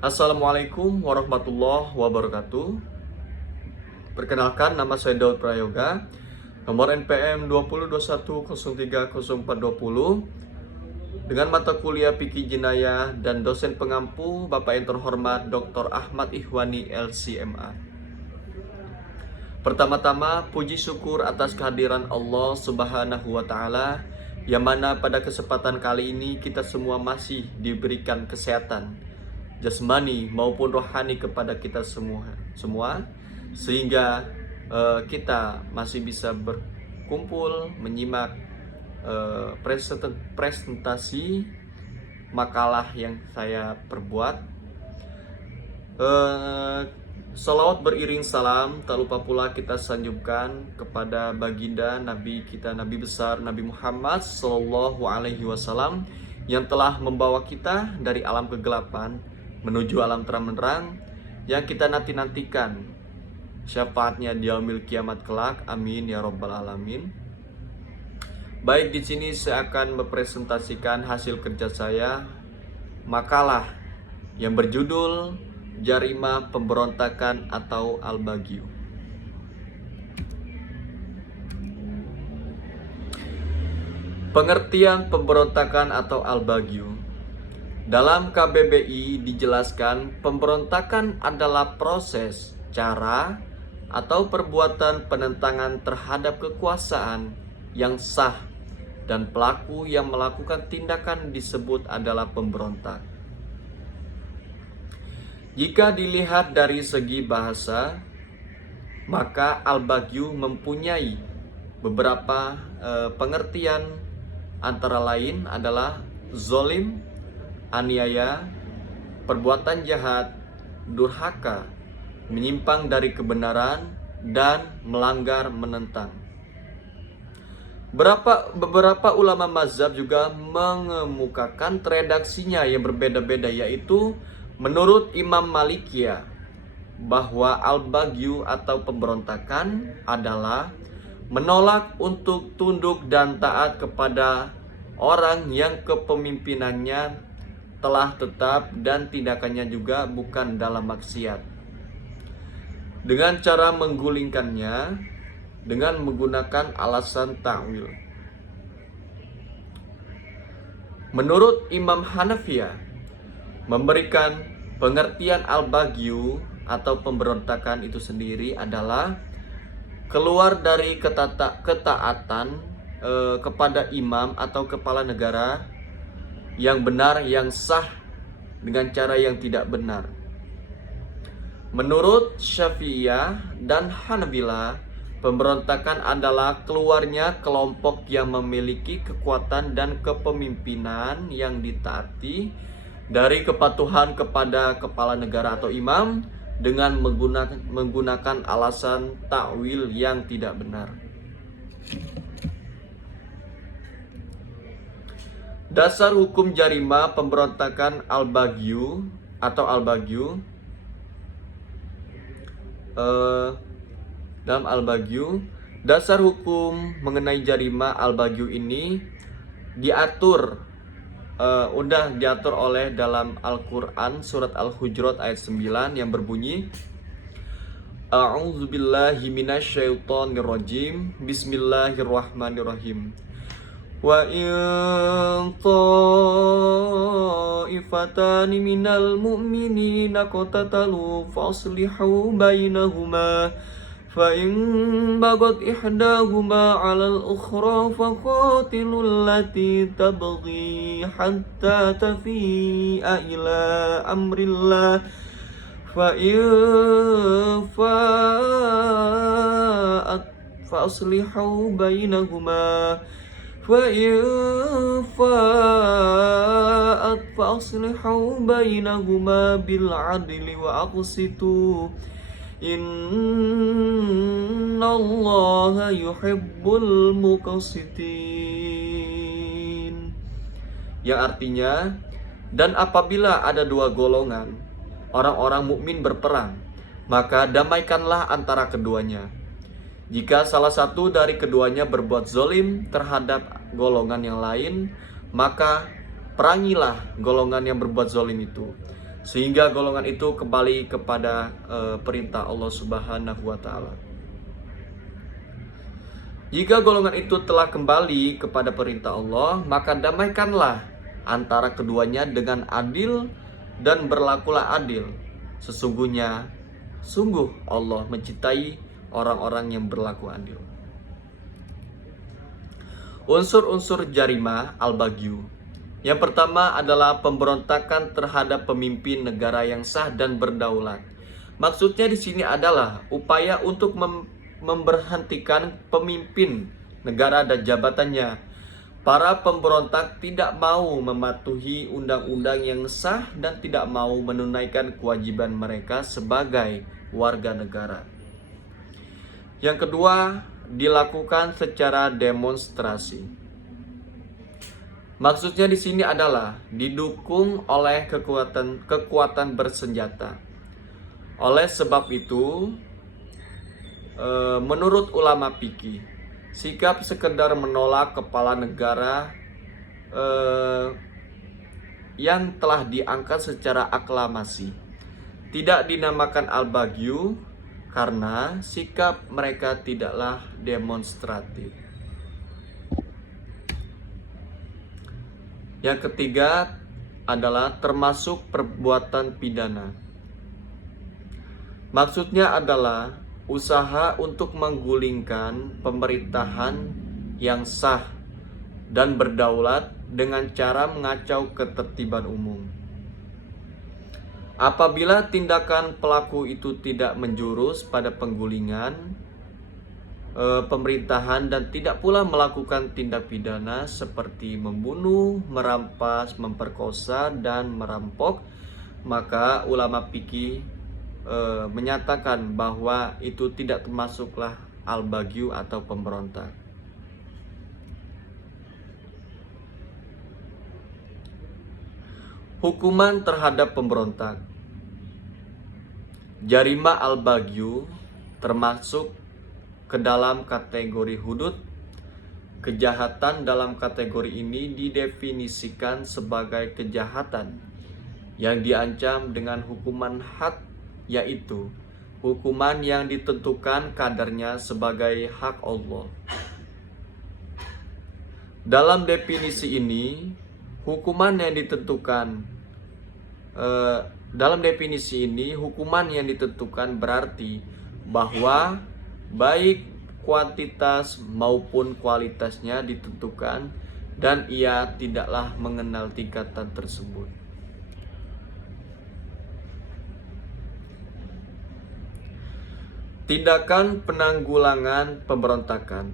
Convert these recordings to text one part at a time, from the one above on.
Assalamualaikum warahmatullahi wabarakatuh. Perkenalkan, nama saya Daud Prayoga. Nomor NPM 2021030420. Dengan mata kuliah Fikih Jinayah dan dosen pengampu Bapak yang terhormat Dr. Ahmad Ihwani LCMA. Pertama-tama, puji syukur atas kehadiran Allah Subhanahu wa Ta'ala, yang mana pada kesempatan kali ini kita semua masih diberikan kesehatan jasmani maupun rohani kepada kita semua, sehingga kita masih bisa berkumpul menyimak presentasi makalah yang saya perbuat. Salawat beriring salam, tak lupa pula kita sanjungkan kepada baginda Nabi kita, Nabi besar Nabi Muhammad Sallallahu Alaihi Wasallam, yang telah membawa kita dari alam kegelapan menuju alam terang-benderang, yang kita nantikan syafaatnya di yaumil kiamat kelak. Amin ya rabbal alamin. Baik, di sini saya akan mempresentasikan hasil kerja saya, makalah yang berjudul Jarima Pemberontakan atau Al-Baghyu. Pengertian pemberontakan atau Al-Baghyu. Dalam KBBI dijelaskan, pemberontakan adalah proses, cara, atau perbuatan penentangan terhadap kekuasaan yang sah, dan pelaku yang melakukan tindakan disebut adalah pemberontak. Jika dilihat dari segi bahasa, maka Al-Baghyu mempunyai beberapa pengertian, antara lain adalah zolim, aniaya, perbuatan jahat, durhaka, menyimpang dari kebenaran, dan melanggar menentang. Beberapa ulama mazhab juga mengemukakan redaksinya yang berbeda-beda, yaitu menurut Imam Malikiyah bahwa Al-Baghyu atau pemberontakan adalah menolak untuk tunduk dan taat kepada orang yang kepemimpinannya telah tetap dan tindakannya juga bukan dalam maksiat, dengan cara menggulingkannya dengan menggunakan alasan ta'wil. Menurut Imam Hanafiyah memberikan pengertian Al-Baghyu atau pemberontakan itu sendiri adalah keluar dari ketaatan kepada imam atau kepala negara yang benar, yang sah, dengan cara yang tidak benar. Menurut Syafi'iyah dan Hanabilah, pemberontakan adalah keluarnya kelompok yang memiliki kekuatan dan kepemimpinan yang ditaati dari kepatuhan kepada kepala negara atau imam dengan menggunakan alasan takwil yang tidak benar. Dasar hukum jarima pemberontakan Al-Baghyu atau Al-Baghyu. Dalam Al-Baghyu, dasar hukum mengenai jarima Al-Baghyu ini diatur oleh dalam Al-Quran surat Al-Hujurat ayat 9 yang berbunyi, A'udzubillahi minasyaitonirrajim, Bismillahirrahmanirrahim. Wa in ta'ifatani minal mu'minina qatatalu faslihu bainahuma فَإِنْ بَغَتْ إِحْدَاهُمَا عَلَى الْأُخْرَى فَقَاتِلُوا الَّتِي تَبْغِي حَتَّى تَفِيءَ إِلَى أَمْرِ اللَّهِ فَإِنْ فَاءَتْ فَأَصْلِحُوا بَيْنَهُمَا بِالْعَدْلِ وَأَقْسِطُوا Innallaha yuhibbul muqsitin. Yang artinya, dan apabila ada dua golongan orang-orang mukmin berperang, maka damaikanlah antara keduanya. Jika salah satu dari keduanya berbuat zolim terhadap golongan yang lain, maka perangilah golongan yang berbuat zolim itu. sehingga golongan itu kembali kepada perintah Allah Subhanahu wa taala. Jika golongan itu telah kembali kepada perintah Allah, maka damaikanlah antara keduanya dengan adil dan berlakulah adil. Sungguh Allah mencintai orang-orang yang berlaku adil. Unsur-unsur jarimah al-baghyu. Yang pertama adalah pemberontakan terhadap pemimpin negara yang sah dan berdaulat. Maksudnya di sini adalah upaya untuk memberhentikan pemimpin negara dan jabatannya. Para pemberontak tidak mau mematuhi undang-undang yang sah dan tidak mau menunaikan kewajiban mereka sebagai warga negara. Yang kedua, dilakukan secara demonstrasi. Maksudnya di sini adalah didukung oleh kekuatan bersenjata. Oleh sebab itu, menurut ulama fikih, sikap sekedar menolak kepala negara yang telah diangkat secara aklamasi tidak dinamakan al-baghyu karena sikap mereka tidaklah demonstratif. Yang ketiga adalah termasuk perbuatan pidana. Maksudnya adalah usaha untuk menggulingkan pemerintahan yang sah dan berdaulat dengan cara mengacau ketertiban umum. Apabila tindakan pelaku itu tidak menjurus pada penggulingan pemerintahan dan tidak pula melakukan tindak pidana seperti membunuh, merampas, memperkosa, dan merampok, maka ulama fikih menyatakan bahwa itu tidak termasuklah al-baghyu atau pemberontak. Hukuman terhadap pemberontak. Jarimah al-baghyu termasuk ke dalam kategori hudud. Kejahatan dalam kategori ini didefinisikan sebagai kejahatan yang diancam dengan hukuman had, yaitu hukuman yang ditentukan kadarnya sebagai hak Allah. Dalam definisi ini, hukuman yang ditentukan berarti bahwa baik kuantitas maupun kualitasnya ditentukan dan ia tidaklah mengenal tingkatan tersebut. Tindakan penanggulangan pemberontakan.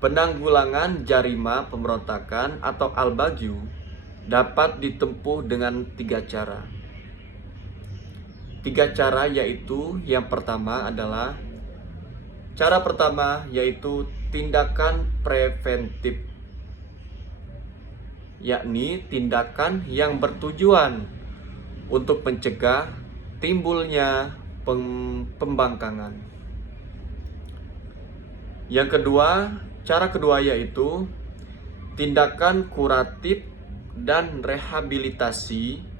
Penanggulangan jarimah pemberontakan atau al-baghyu dapat ditempuh dengan 3 cara. 3 cara yaitu yang pertama adalah cara pertama yaitu tindakan preventif, yakni tindakan yang bertujuan untuk mencegah timbulnya pembangkangan. Yang kedua, cara kedua yaitu tindakan kuratif dan rehabilitasi.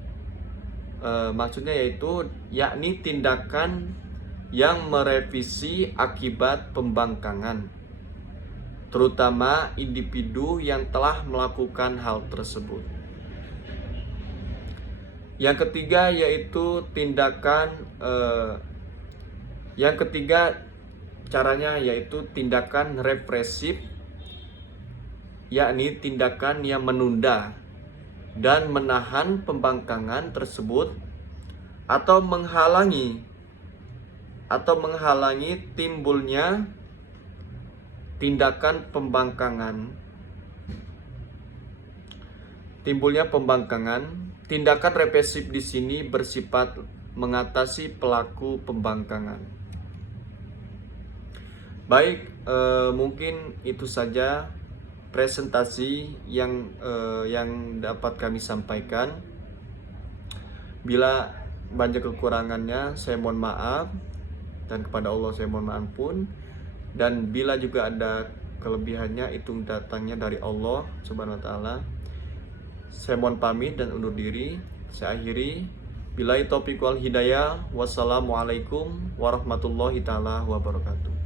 Maksudnya yaitu yakni tindakan yang merevisi akibat pembangkangan, terutama individu yang telah melakukan hal tersebut. Yang ketiga yaitu caranya yaitu tindakan represif, yakni tindakan yang menunda dan menahan pembangkangan tersebut atau menghalangi timbulnya pembangkangan. Tindakan represif di sini bersifat mengatasi pelaku pembangkangan. Baik, mungkin itu saja presentasi yang dapat kami sampaikan. Bila banyak kekurangannya, saya mohon maaf, dan kepada Allah saya mohon ampun. Dan bila juga ada kelebihannya, itu datangnya dari Allah Subhanahu wa taala. Saya mohon pamit dan undur diri. Saya akhiri. Billahi taufiq wal hidayah. Wassalamualaikum warahmatullahi taala wabarakatuh.